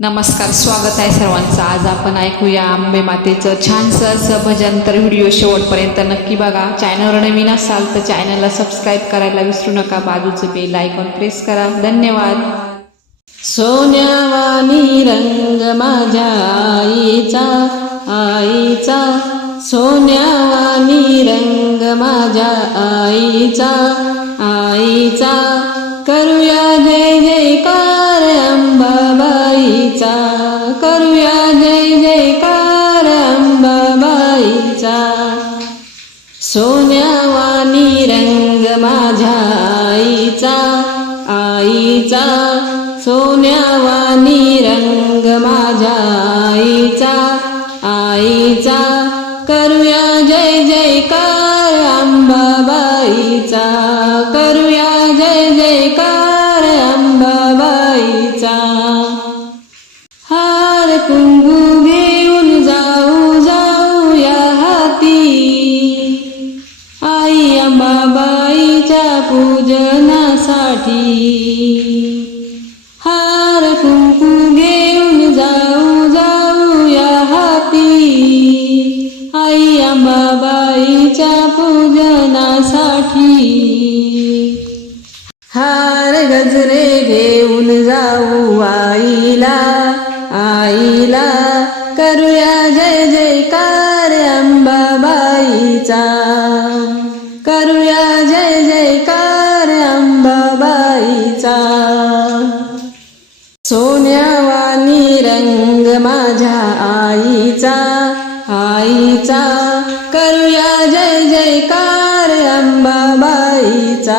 नमस्कार स्वागत आहे सर्वांचं. आज आपण ऐकूया आंबे मातेचं छानसं असं भजन. तर व्हिडिओ शेवटपर्यंत नक्की बघा. चॅनलवर नवीन असाल तर चॅनलला सबस्क्राईब करायला विसरू नका. बाजूचं बेल आयकॉन प्रेस करा. धन्यवाद. सोन्यावानी रंग माझ्या आईचा आईचा. सोन्यावानी रंग माझ्या आईचा आईचा. करू सोन्यावानी रंग माझ्या आईचा आईचा. सोन्यावानी रंग माझ्या आईचा आईचा. करूया जय जयकार अंबाबाईचा करूया जय जयकार अंबाबाईचा. हार कुंगू पूजनासाठी हार कुंकू घेऊन जाऊ जाऊया हाती. आई अंबाबाईच्या पूजनासाठी. हार गजरे घेऊन जाऊ आईला आईला. करूया जय जयकार अंबाबाईचा. करूया सोन्यावानी रंग माझ्या आईचा आईचा. करूया जय जयकार अंबाबाईचा.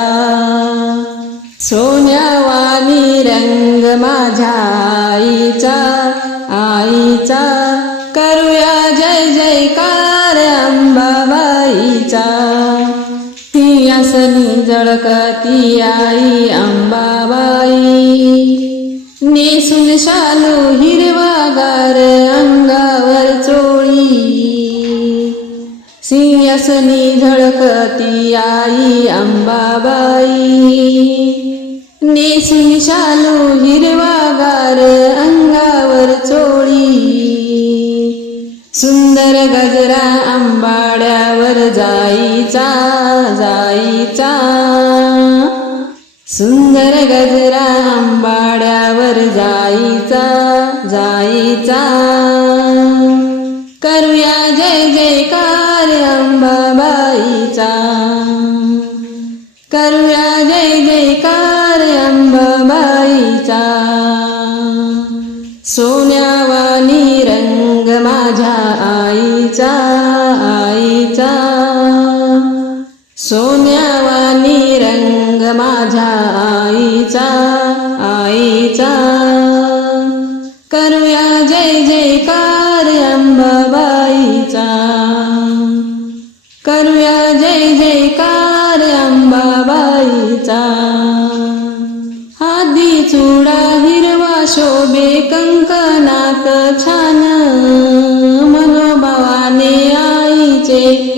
सोन्यावानी रंग माझ्या आईचा आईचा. सिंहासनी जळकती आई अंबाबाई. नेसून शालू हिरवागार अंगावर चोळी. सिंहासनी झळकती आई अंबाबाई. नेसून शालू हिरवागार अंगावर चोळी. सुंदर गजरा आंबाड्यावर जाईचा जाईचा सुंदर गजरा आंबाड्यावर जाईचा जाईचा करूया जय जयकार अंबाबाईचा. करूया जय जयकार अंबाबाईचा. सोन सोन्यावानी रंग माझ्या आईचा आईचा. करूया जय जयकार अंबाबाईचा. करूया जय जयकार अंबाबाईचा. आधी चुडा हिरवा शोभे कंकणात छान. मनोभावाने आईचे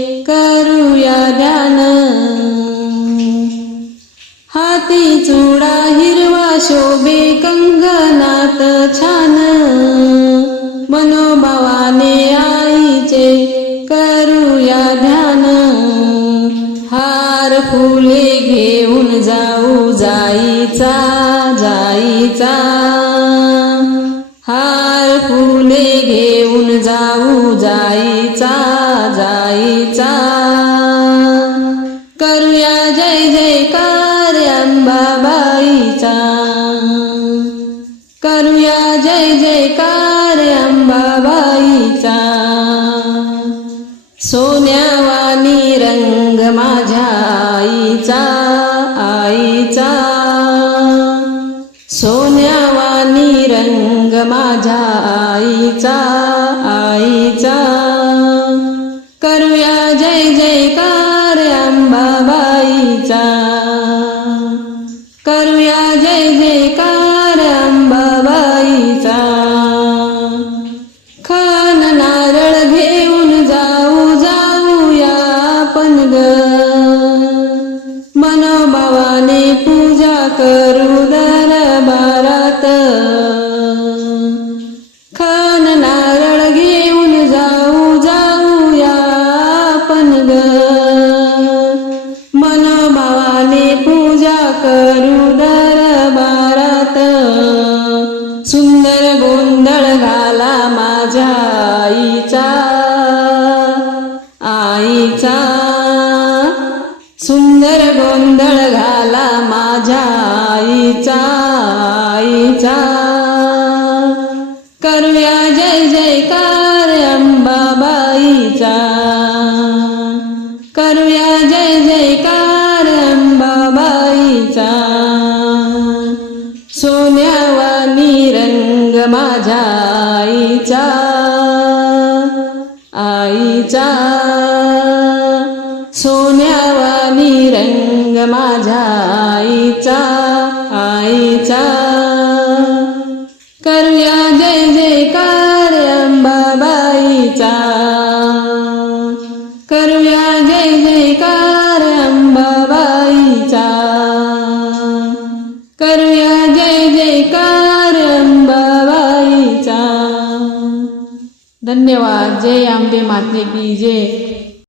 कंकणात छान. मनोभावाने आईचे करूया ध्यान. हार फुले घेऊन जाऊ जाईचा जाईचा. हार फुले घेऊन जाऊ जाईचा जाईचा. करूया जय जय कार्यांबाबाईचा सोन्यावानी रंग माझ्या आईचा आईचा. सोन्यावानी रंग माझ्या आईचा आईचा. करूया जय जयकार अंबाबाईचा. रुदन भारत खान नारळ घेऊन जाऊ जाऊया आपण ग मनोभावाने पूजा करू दर भारत सुंदर गोंधळ घाला माझ्या आईचा आईचा सुंदर गोंधळ घाला माझ्या आईचा आईचा. करूया जय जयकार अंबाबाईचा. करूया जय जयकार अंबाबाईचा. सोन्यावानी रंग माझ्या आईचा आईचा. सोन्यावा माझ्या आईचा आईचा. करूया जय जय अंबाबाईचा करूया जय जय अंबाबाईचा करूया जय जय अंबाबाईचा धन्यवाद जय आंबे माते की जय.